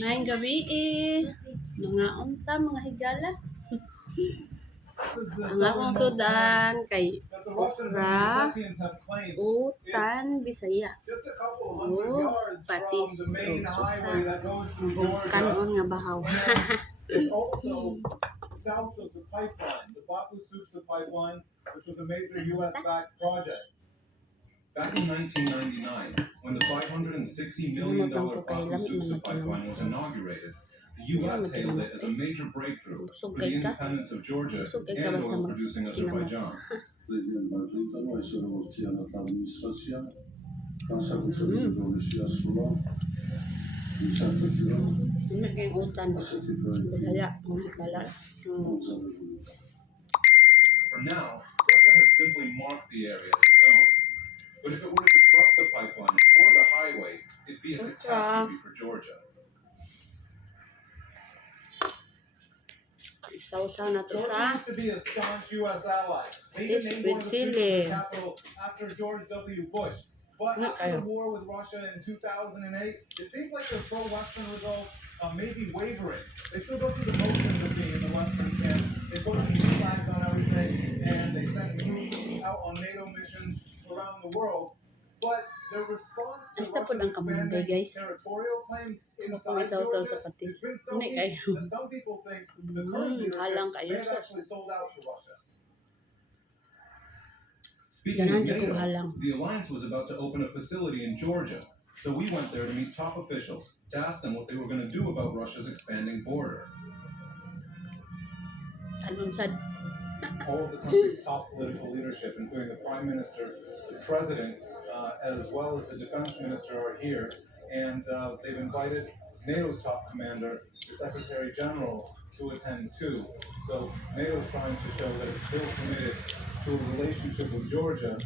Ngayong gabi mga unta, mga higala. Ang akong sudan kay okra, utan, bisaya. Patis, kanon nga bahaw. It's also south of the pipeline, the Baku Supsa pipeline, which was a major U.S.-backed project. Back in 1999, when the $560 million Baku Supsa pipeline was inaugurated, the U.S. hailed it as a major breakthrough for the independence of Georgia and oil-producing Azerbaijan. For now, Russia has simply marked the area as its own. But if it were to disrupt the pipeline or the highway, it'd be a catastrophe for Georgia. Georgia used to be a staunch U.S. ally. They named one of the capital after George W. Bush. But after the war with Russia in 2008, it seems like their pro-Western resolve may be wavering. They still go through the motions of being in the Western camp. They put these flags on everything, and they send troops out on NATO missions around the world. But their response to Russia's expanding territorial claims inside Georgia has been so weak that some people think the current leadership may have actually sold out to Russia. Speaking of NATO, the alliance was about to open a facility in Georgia, so we went there to meet top officials to ask them what they were going to do about Russia's expanding border. All of the country's top political leadership, including the Prime Minister, the President, as well as the Defense Minister, are here, and they've invited NATO's top commander, the Secretary General, to attend too. So NATO is trying to show that it's still committed to a relationship with Georgia,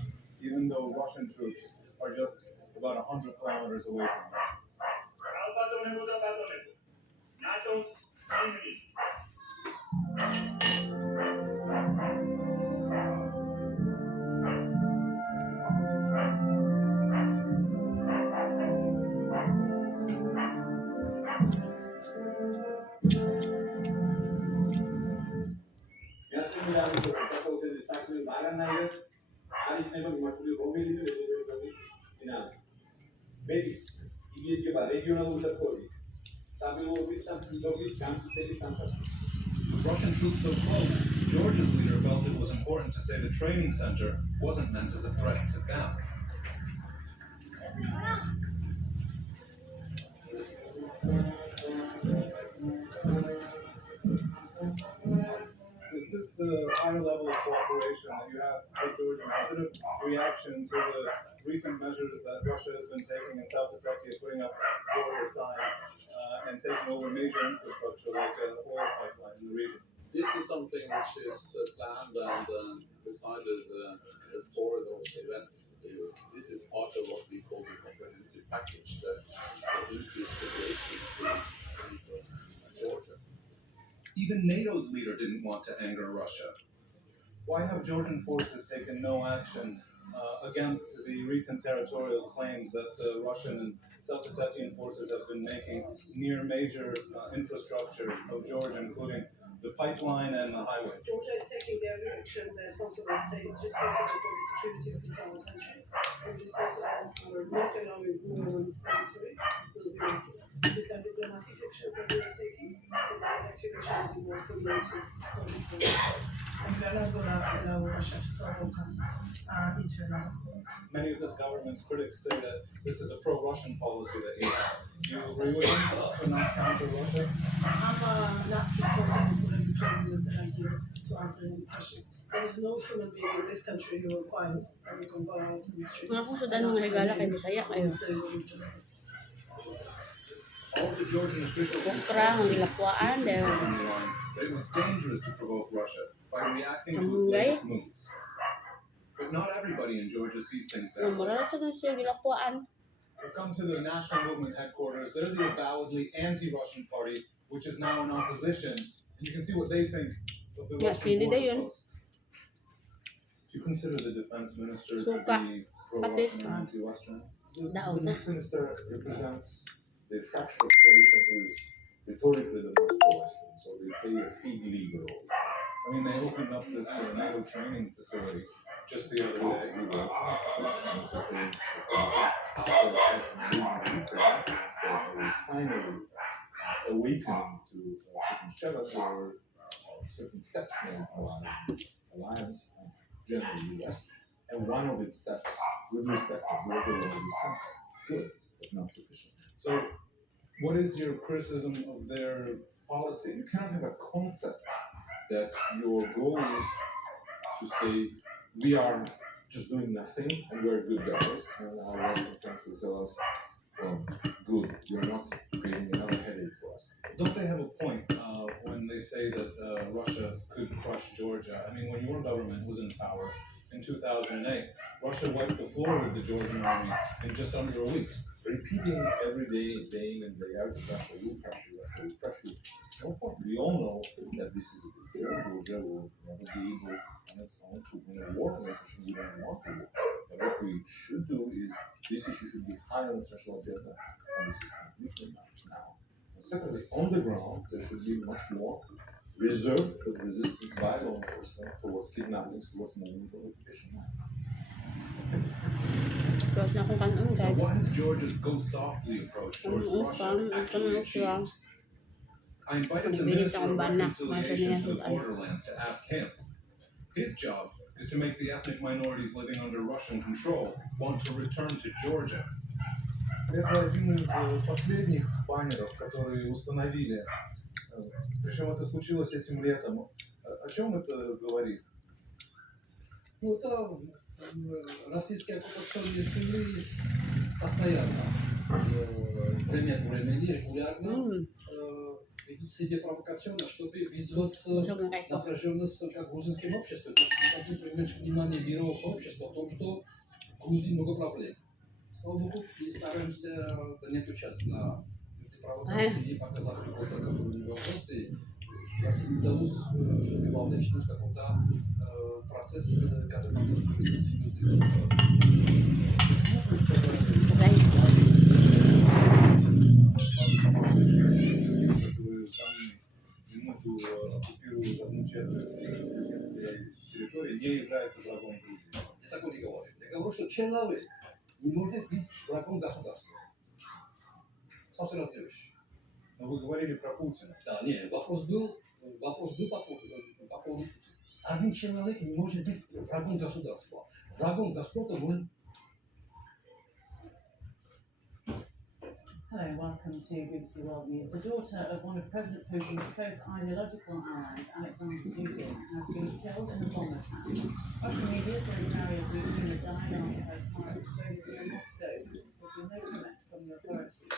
even though Russian troops are just about 100 kilometers away from it. With Russian troops so close, Georgia's leader felt it was important to say the training center wasn't meant as a threat to them. Is this higher level of cooperation that you have with Georgia a positive reaction to the recent measures that Russia has been taking in South Ossetia, putting up border signs and taking over major infrastructure like oil pipeline in the region? This is something which is planned and decided before those events. This is part of what we call the comprehensive package that increased cooperation between Georgia. Even NATO's leader didn't want to anger Russia. Why have Georgian forces taken no action against the recent territorial claims that the Russian and South Ossetian forces have been making near major infrastructure of Georgia, including the pipeline and the highway? Georgia is taking their direction. The responsible state is responsible for the security of its own country and responsible for not allowing war on its territory will be making. These are diplomatic actions that we are taking, and this is actually showing more community for the country. And we are not going to allow Russia to provoke us internally. Many of this government's critics say that this is a pro-Russian policy that you have. Do you agree with them? For not counter Russia? I'm not responsible for the prisoners that are here to answer any questions. There is no human being in this country who will find and you can go out in the street. All the Georgian officials decided to line that it was dangerous to provoke Russia by reacting to its latest moves. But not everybody in Georgia sees things that way. We've come to the National Movement headquarters. They're the avowedly anti-Russian party, which is now in opposition. And you can see what they think of the Russian border posts. Do you consider the defense minister to be pro-Russian and anti-Western? the next minister represents the faction of coalition who is rhetorically the most pro-Western, so they play a fig league role. I mean, they opened up this naval training facility just the other day. We were military training facility after the Russian invasion of Ukraine, after there was finally awakening to Putin's Sheva, there were certain steps made by alliance and generally US, and one of its steps with respect to Georgia was this good, but not sufficient. So, what is your criticism of their policy? You cannot have a concept that your goal is to say we are just doing nothing and we're good guys, and our Western friends will tell us, well, good, you're not creating another headache for us. Don't they have a point when they say that Russia could crush Georgia? I mean, when your government was in power in 2008, Russia wiped the floor with the Georgian army in just under a week. Repeating every day, day in and day out, Russia will crush you, Russia will crush you. No point. We all know that this is a picture. Georgia will never be able on its own to win a war on this issue. We don't want to. But what we should do is this issue should be high on the international agenda, and this is completely not now. And secondly, on the ground, there should be much more reserved but resistance by law enforcement towards kidnappings, towards movement of occupation land. Close na akong kanon, So guys. what has Georgia's go softly approach towards Russia actually achieved? I invited the Minister of Reconciliation to the borderlands to ask him. His job is to make the ethnic minorities living under Russian control want to return to Georgia. Это один из последних баннеров, которые установили. Причем это случилось этим летом. О чем это говорит? Ну, это российские оккупационные силы постоянно, время от времени, регулярно ведут себе провокационно, чтобы вызвать напряженность как грузинским обществом. Хотим привлечь внимание мирового сообщества о том, что в Грузии много проблем. Слава Богу, мы стараемся принять участие на этой провокации и показать какой-то вопросы. Нас не удалось, чтобы вовлечь в какой-то процесс, который нам серьезный оккупируют одну четверть грузинской территории, не является врагом Грузии. Я такого не говорю. Я говорю, что человек не может быть врагом государства. Совсем разные вещи. Но вы говорили про Путина. Да, нет, вопрос был по поводу Путина. Один человек не может быть врагом государства. Врагом государства может... Hello, welcome to BBC World News. The daughter of one of President Putin's close ideological allies, Alexander Dugin, has been killed in a bomb attack. Russian media says Maria Dugina died after her car exploded in Moscow. There's been no comment from the authorities.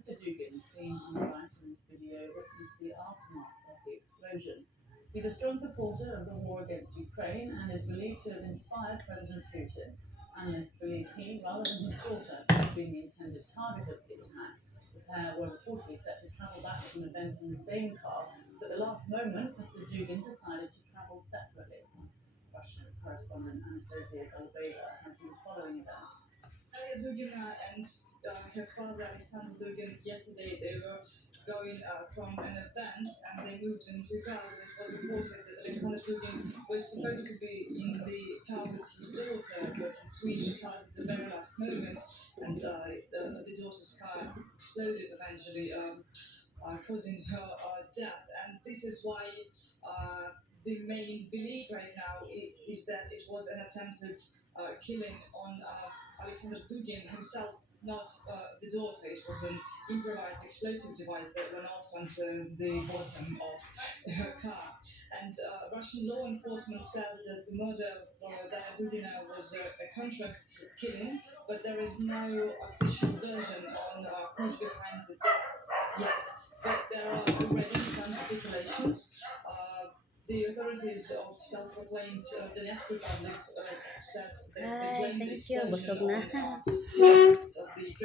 Mr. Dugin, seen on the right in this video, witnessed the aftermath of the explosion. He's a strong supporter of the war against Ukraine and is believed to have inspired President Putin. Analysts believe he, rather than his daughter, could have been the intended target of the attack. The pair were reportedly set to travel back from an event in the same car, but at the last moment, Mr. Dugin decided to travel separately. Russian correspondent Anastasia Golubeva has been following events. Maria Dugina and her father Alexander Dugin yesterday they were going from an event and they moved into cars and it was reported that Alexander Dugin was supposed to be in the car with his daughter but he switched cars at the very last moment and the daughter's car exploded eventually causing her death and this is why the main belief right now is that it was an attempted killing on Alexander Dugin himself, not the daughter. It was an improvised explosive device that went off onto the bottom of her car. And Russian law enforcement said that the murder of Dana Dugina was a contract killing, but there is no official version on who's behind the death yet. But there are already some speculations. The authorities of self-proclaimed Donetsk Republic said that they blamed the explosion on the protests of the Ukrainian